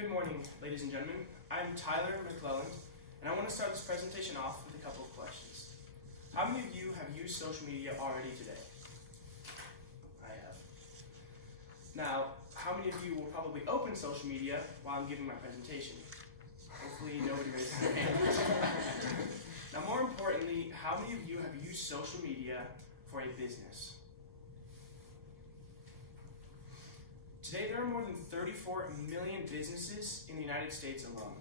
Good morning, ladies and gentlemen. I'm Tyler McLelland, and I want to start this presentation off with a couple of questions. How many of you have used social media already today? I have. Now, how many of you will probably open social media while I'm giving my presentation? Hopefully nobody raised their hand. Now, more importantly, how many of you have used social media for a business? Today, there are more than 34 million businesses in the United States alone.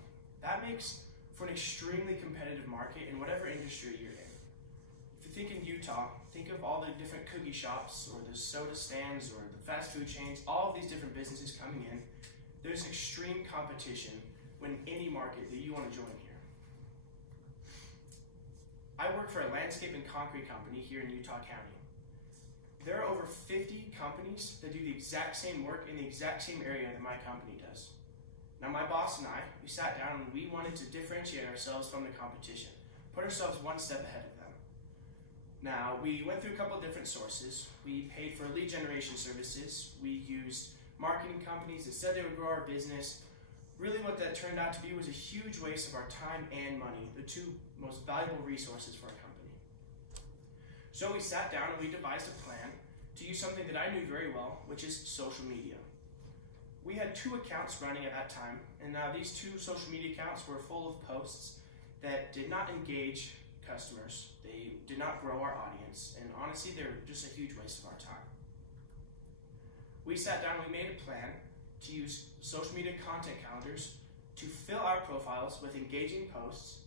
That makes for an extremely competitive market in whatever industry you're in. If you think in Utah, think of all the different cookie shops or the soda stands or the fast food chains, all of these different businesses coming in. There's extreme competition in any market that you want to join here. I work for a landscape and concrete company here in Utah County. There are over 50 companies that do the exact same work in the exact same area that my company does. Now my boss and I, we sat down and we wanted to differentiate ourselves from the competition, put ourselves one step ahead of them. Now we went through a couple of different sources. We paid for lead generation services. We used marketing companies that said they would grow our business. Really what that turned out to be was a huge waste of our time and money, the two most valuable resources for our company. So we sat down and we devised a plan to use something that I knew very well, which is social media. We had 2 accounts running at that time, and now these 2 social media accounts were full of posts that did not engage customers. They did not grow our audience, and honestly, they were just a huge waste of our time. We sat down and we made a plan to use social media content calendars to fill our profiles with engaging posts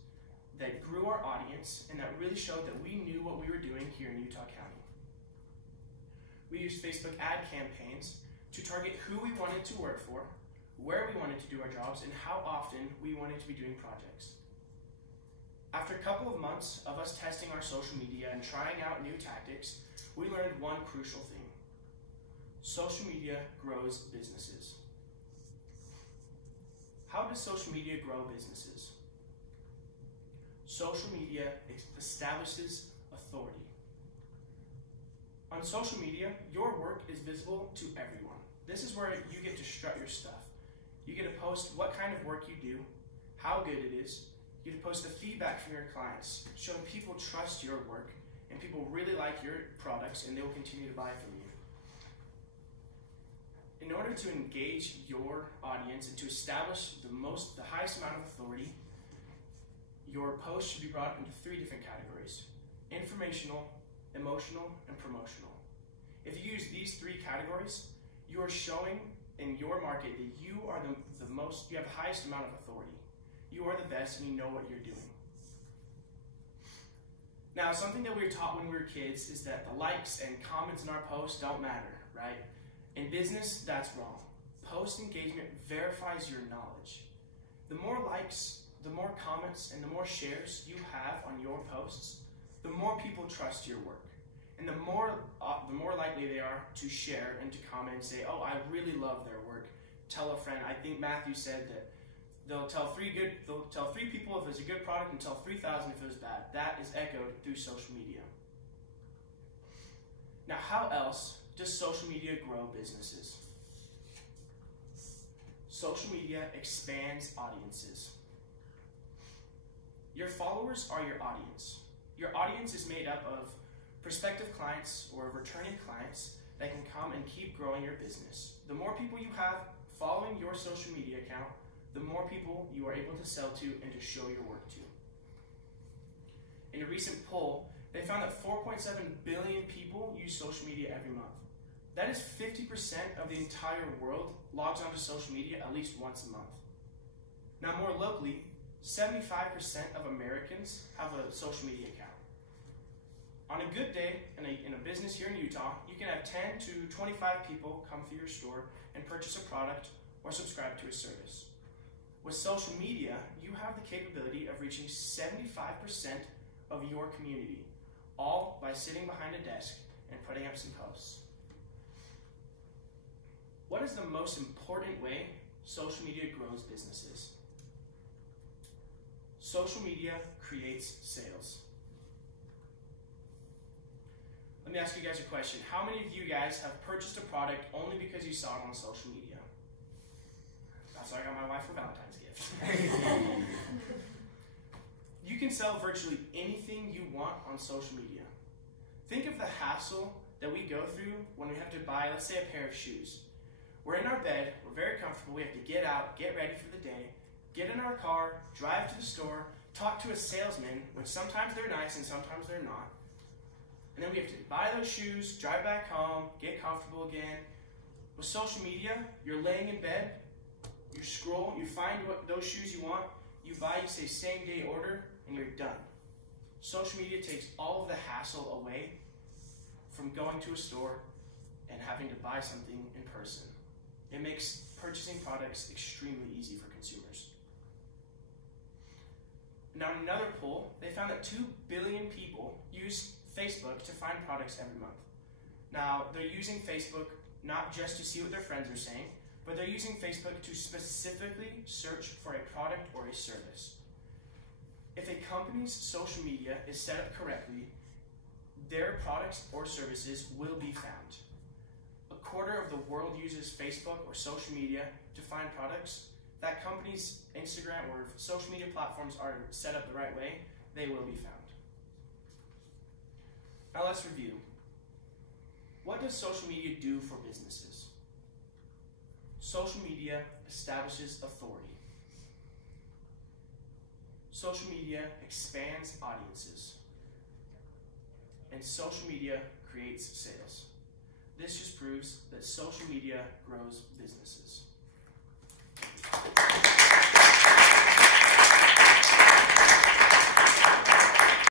that grew our audience and that really showed that we knew what we were doing here in Utah County. We used Facebook ad campaigns to target who we wanted to work for, where we wanted to do our jobs, and how often we wanted to be doing projects. After a couple of months of us testing our social media and trying out new tactics, we learned one crucial thing. Social media grows businesses. How does social media grow businesses? Social media establishes authority. On social media, your work is visible to everyone. This is where you get to strut your stuff. You get to post what kind of work you do, how good it is. You get to post the feedback from your clients, showing people trust your work and people really like your products and they will continue to buy from you. In order to engage your audience and to establish the highest amount of authority, your post should be brought into 3 different categories: informational, emotional, and promotional. If you use these 3 categories, you are showing in your market that you are you have the highest amount of authority. You are the best and you know what you're doing. Now, something that we were taught when we were kids is that the likes and comments in our posts don't matter, right? In business, that's wrong. Post engagement verifies your knowledge. The more likes, the more comments, and the more shares you have on your posts, the more people trust your work. And the more likely they are to share and to comment and say, oh, I really love their work. Tell a friend. I think Matthew said that they'll tell 3 people if it's a good product and tell 3,000 if it was bad. That is echoed through social media. Now, how else does social media grow businesses? Social media expands audiences. Your followers are your audience. Your audience is made up of prospective clients or returning clients that can come and keep growing your business. The more people you have following your social media account, the more people you are able to sell to and to show your work to. In a recent poll, they found that 4.7 billion people use social media every month. That is 50% of the entire world logs onto social media at least once a month. Now, more locally, 75% of Americans have a social media account. On a good day in a business here in Utah, you can have 10 to 25 people come through your store and purchase a product or subscribe to a service. With social media, you have the capability of reaching 75% of your community, all by sitting behind a desk and putting up some posts. What is the most important way social media grows businesses? Social media creates sales. Let me ask you guys a question. How many of you guys have purchased a product only because you saw it on social media? That's how I got my wife sell virtually anything you want on social media. Think of the hassle that we go through when we have to buy, let's say, a pair of shoes. We're in our bed, we're very comfortable, we have to get out, get ready for the day, get in our car, drive to the store, talk to a salesman, when sometimes they're nice and sometimes they're not. And then we have to buy those shoes, drive back home, get comfortable again. With social media, you're laying in bed, you scroll, you find those shoes you want, you buy, you say same day order, and you're done. Social media takes all of the hassle away from going to a store and having to buy something in person. It makes purchasing products extremely easy for consumers. Now, in another poll, they found that 2 billion people use Facebook to find products every month. Now, they're using Facebook not just to see what their friends are saying, but they're using Facebook to specifically search for a product or a service. If a company's social media is set up correctly, their products or services will be found. A quarter of the world uses Facebook or social media to find products. That company's Instagram or social media platforms are set up the right way, they will be found. Now let's review. What does social media do for businesses? Social media establishes authority. Social media expands audiences. And social media creates sales. This just proves that social media grows businesses.